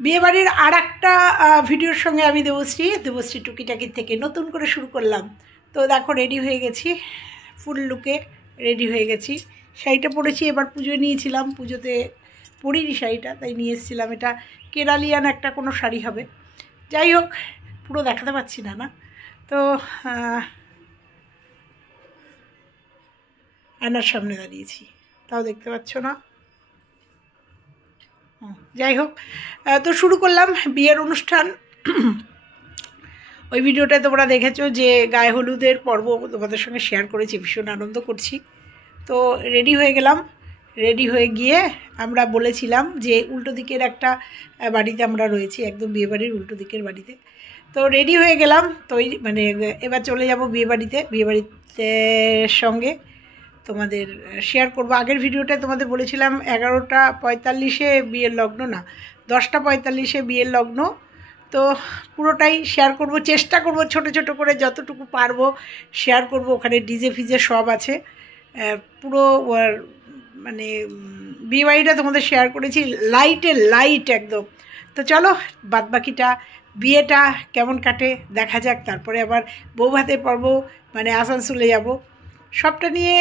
বিয়েবাড়ির আর একটা ভিডিওর সঙ্গে আমি দেবশ্রী টুকিটাকি থেকে নতুন করে শুরু করলাম। তো দেখো রেডি হয়ে গেছি, ফুল লুকে রেডি হয়ে গেছি। শাড়িটা পরেছি, এবার পুজোয় নিয়েছিলাম, পুজোতে পরিনি শাড়িটা, তাই নিয়ে এসেছিলাম। এটা কেরালিয়ান একটা কোনো শাড়ি হবে। যাই হোক, পুরো দেখাতে পারছি না, না তো আয়নার সামনে দাঁড়িয়েছি, তাও দেখতে পাচ্ছ না। যাই হোক, তো শুরু করলাম বিয়ের অনুষ্ঠান। ওই ভিডিওটা তোমরা দেখেছো যে গায়ে হলুদের পর্ব তোমাদের সঙ্গে শেয়ার করেছি, ভীষণ আনন্দ করছি। তো রেডি হয়ে গেলাম, রেডি হয়ে গিয়ে আমরা বলেছিলাম যে উল্টো দিকের একটা বাড়িতে আমরা রয়েছি, একদম বিয়েবাড়ির উল্টো দিকের বাড়িতে। তো রেডি হয়ে গেলাম, তো মানে এবার চলে যাব বিয়েবাড়িতে সঙ্গে তোমাদের শেয়ার করব। আগের ভিডিওটায় তোমাদের বলেছিলাম 11:45 বিয়ের লগ্ন, না 10:45 বিয়ের লগ্ন। তো পুরোটাই শেয়ার করব, চেষ্টা করব ছোট ছোট করে যতটুকু পারবো শেয়ার করব। ওখানে ডিজে ফিজে সব আছে, পুরো মানে বিয়েবাড়িটা তোমাদের শেয়ার করেছি, লাইট একদম। তো চলো বাদবাকিটা বিয়েটা কেমন কাটে দেখা যাক, তারপরে আবার বৌভাতে পর্ব মানে আসানসোলে যাব, সবটা নিয়ে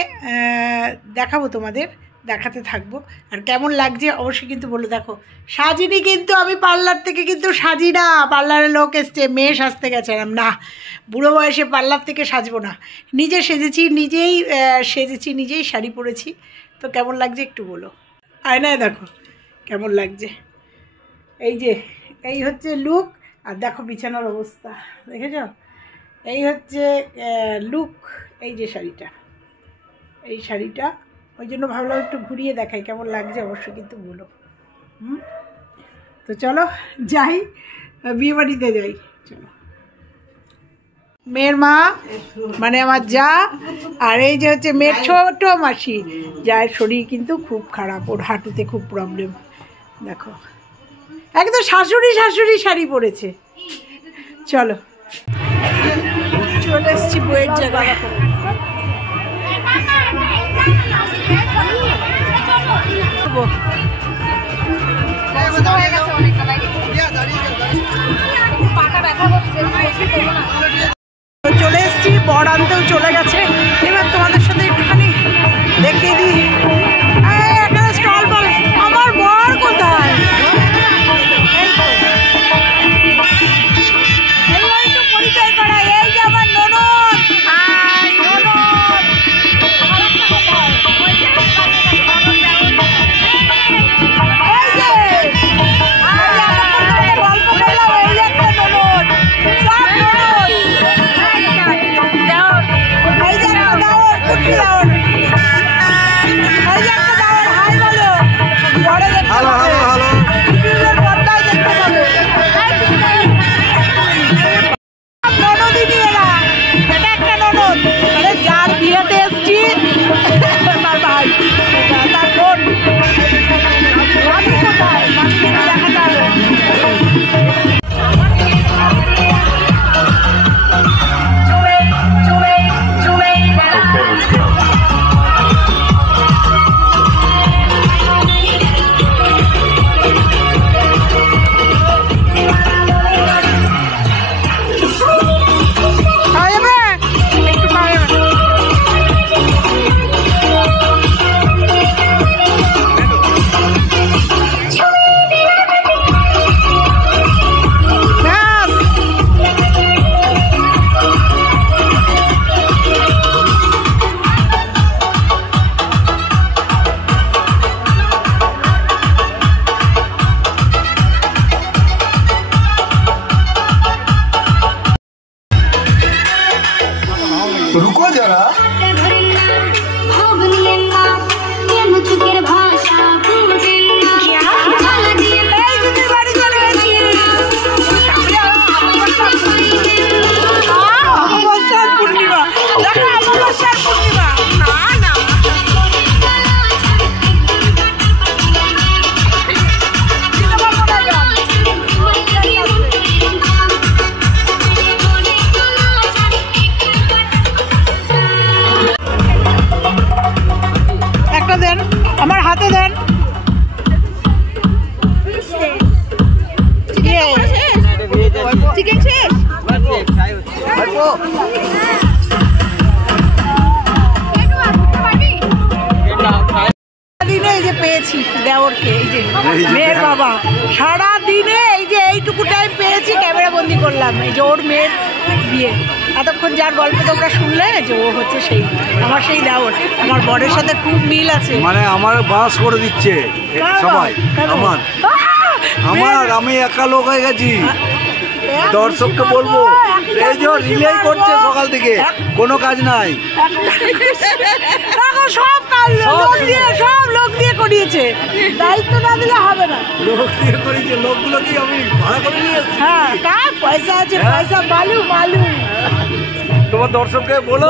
দেখাবো তোমাদের, দেখাতে থাকবো। আর কেমন লাগছে অবশ্যই কিন্তু বলে। দেখো সাজিনি, কিন্তু আমি পার্লার থেকে কিন্তু সাজি না, পার্লারের লোক এসছে, মেয়ে সাজতে গেছিলাম না, বুড়ো বয়সে পার্লার থেকে সাজবো না, নিজে সেজেছি, নিজেই শাড়ি পরেছি। তো কেমন লাগছে একটু বলো, আয়নায় দেখো কেমন লাগছে। এই হচ্ছে লুক, আর দেখো বিছানার অবস্থা দেখেছ, এই হচ্ছে লুক। এই যে শাড়িটা, এই শাড়িটা, ওই জন্য ভাবলাম একটু ঘুরিয়ে দেখাই কেমন লাগছে, অবশ্যই কিন্তু বলো। তো চলো যাই, বিয়েবাড়িতে যাই। চলো, মেয়ের মা মানে আমার যা, আর এই যে হচ্ছে মেয়ের ছোট মাসি, যার শরীর কিন্তু খুব খারাপ, ওর হাঁটুতে খুব প্রবলেম। দেখো একদম শাশুড়ি শাড়ি পরেছে। চলো চলে এসছি বইয়ের জায়গায়। চলে এসছি, বর আনতেও চলে গেছে। এবার তোমাদের সাথে একটুখানি দেখিয়ে দিই একটা স্টল বল। আমার বর কোথায়? একটু পরিচয় করা, এই যে আমার ননদ। চিকেন শেষ সারাদিনে এই যে পেয়েছি দেওরকে, এই যে মেয়ের বাবা, সারাদিনে এই যে এইটুকু টাইম পেয়েছি, ক্যামেরা বন্দি করলাম। এই যে ওর মেয়ের বিয়ে, এতক্ষণ যার গল্প তোমরা শুনলে যে ও হচ্ছে সেই আমার সেই দেওর। আমার বরের সাথে খুব মিল আছে, মানে আমার বাস করে দিচ্ছে সবাই। আমার আমি একা লোক হয়ে গেছি, দর্শককে বলবো এই যে রিলে করছে সকাল থেকে, কোনো কাজ নাই, সব কাজ সব লোক দিয়ে করিয়েছে, দায়িত্ব না দিলে হবে না। লোক দিয়ে করিয়েছে, লোকগুলো কি আমি ভাড়া করে নিয়েছি? হ্যাঁ, কার পয়সা আছে, পয়সা বালু বালু। তোমার দর্শককে বলো,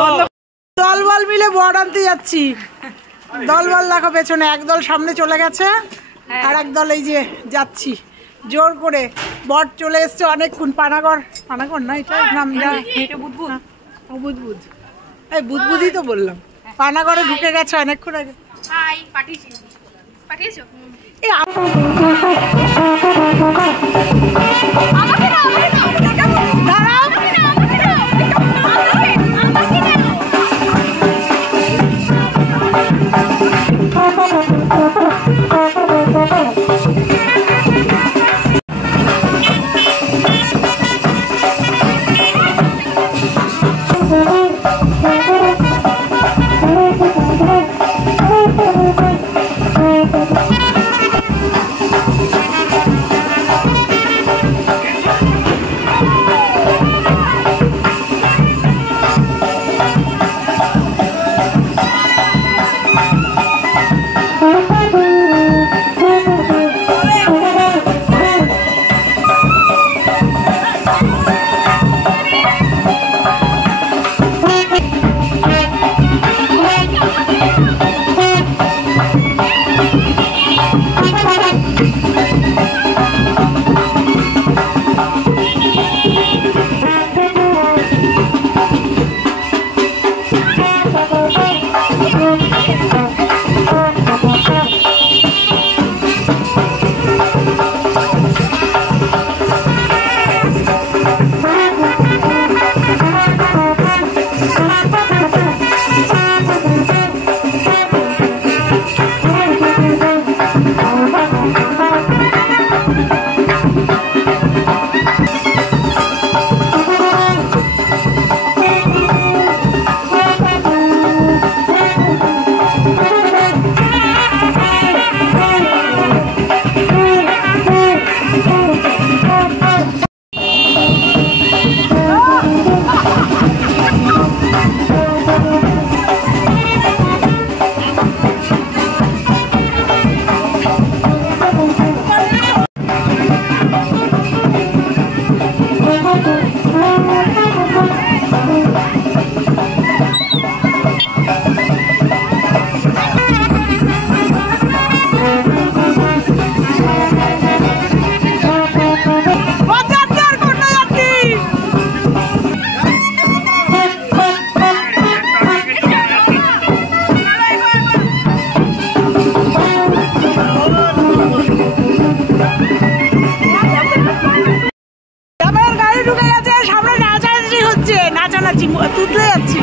দলবল মিলে বর আনতে যাচ্ছি। দলবল দেখো পেছনে, একদল সামনে চলে গেছে আর একদল এই যে যাচ্ছি জোর করে। বর চলে এসছে অনেকক্ষণ। পানাগড়, পানাগড় না এটা নাম, বুদবুদ, এই বুদবুদই তো বললাম। পানাগড়ে ঢুকে গেছে অনেকক্ষণ আগে। তুতলে যাচ্ছি।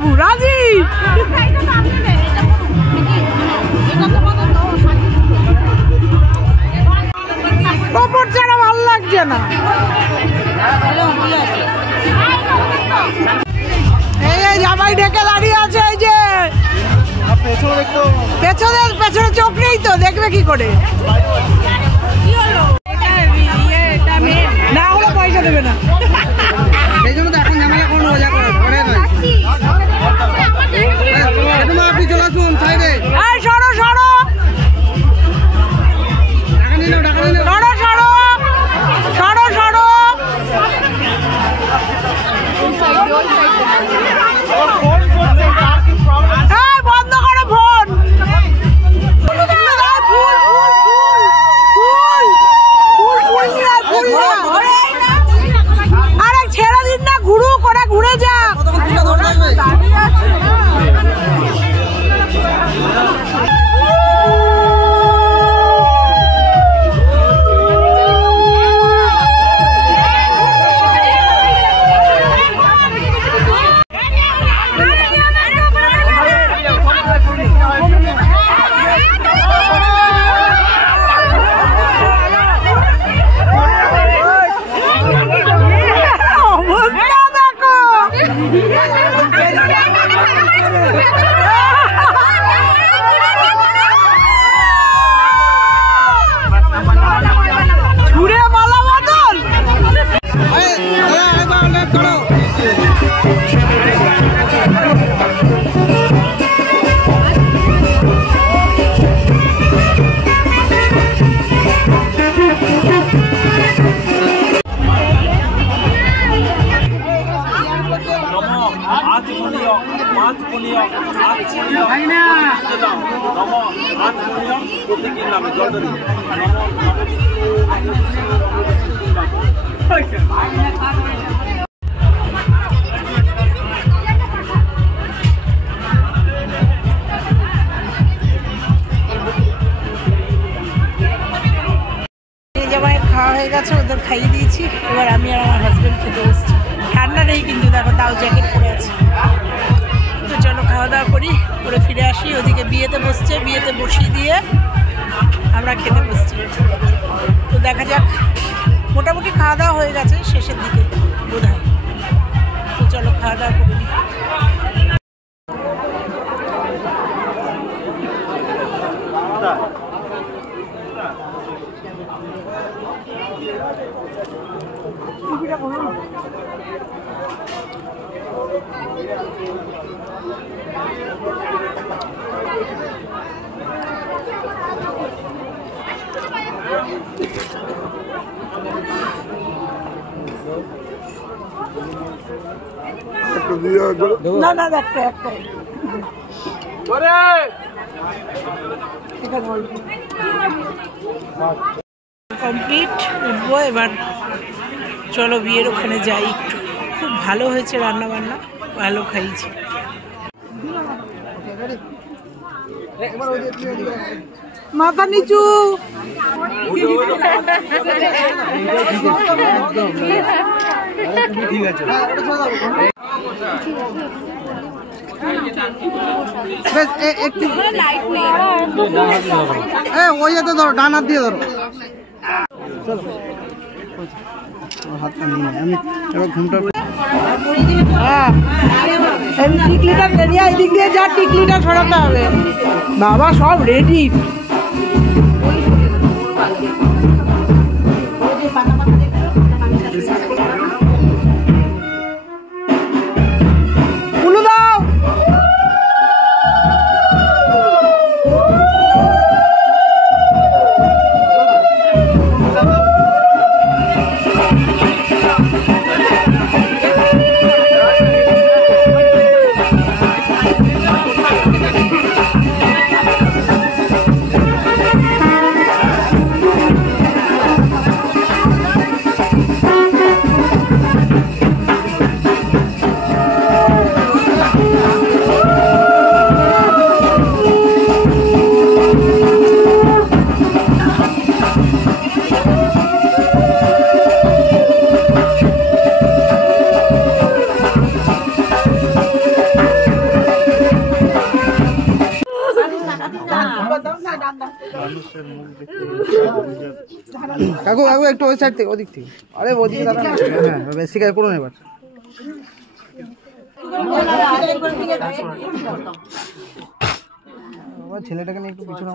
বাবু রাজি। কাপড় ছাড়া ভালো লাগছে না। এই জামাই ঢেকে দাঁড়িয়ে আছে, এই যে পেছনে চোখ নেই তো, দেখবে কি করে? না হলে পয়সা দেবে না। এই জন্য তো এখন ঝামেলা কোনো মজা করে আপনি চলে আসুন সাইডে। সরো সরো সরো সরো সরো সরো। বন্ধ করো ফোন। আরে ছেড়ে দিন না, ঘুরুক, ওরা ঘুরে যা। খাওয়া হয়ে গেছে, ওদের খাইয়ে দিয়েছি। এবার আমি আর আমার হাজবেন্ড খেতে বসছি। ঠান্ডা নেই কিন্তু, দেখো তাও জ্যাকেট পরে আছে। তো চলো খাওয়া দাওয়া করি, করে ফিরে আসি। ওদিকে বিয়েতে বসছে, বিয়েতে বসিয়ে দিয়ে আমরা খেতে বসছি। তো দেখা যাক, মোটামুটি খাওয়া দাওয়া হয়ে গেছে, শেষের দিকে বোধ হয়। তো চলো খাওয়া দাওয়া করে নিই। না না একটা কমপ্লিট। উঠবো এবার, চলো বিয়ের ওখানে যাই একটু। খুব ভালো হয়েছে রান্না বান্না, ভালো খাইছি। মাথা নিচু। ঠিক আছে, একটু ওই যেতে ধরো, ডান হাত দিয়ে ধরো। হাতটা নিয়ে আমি এবার ঘুমটা। হ্যাঁ, টিকলিটা বেরিয়ে এদিক দিয়ে যা, টিকলিটা ছড়াতে হবে। বাবা সব রেডি। কাকু কাকু একটু ওই সাইড থেকে ওদিক থেকে আরে ওদিকে দাঁড়ান হ্যাঁ বেশি কাজ করুন এবার আমার ছেলেটাকে নিয়ে একটু পিছনে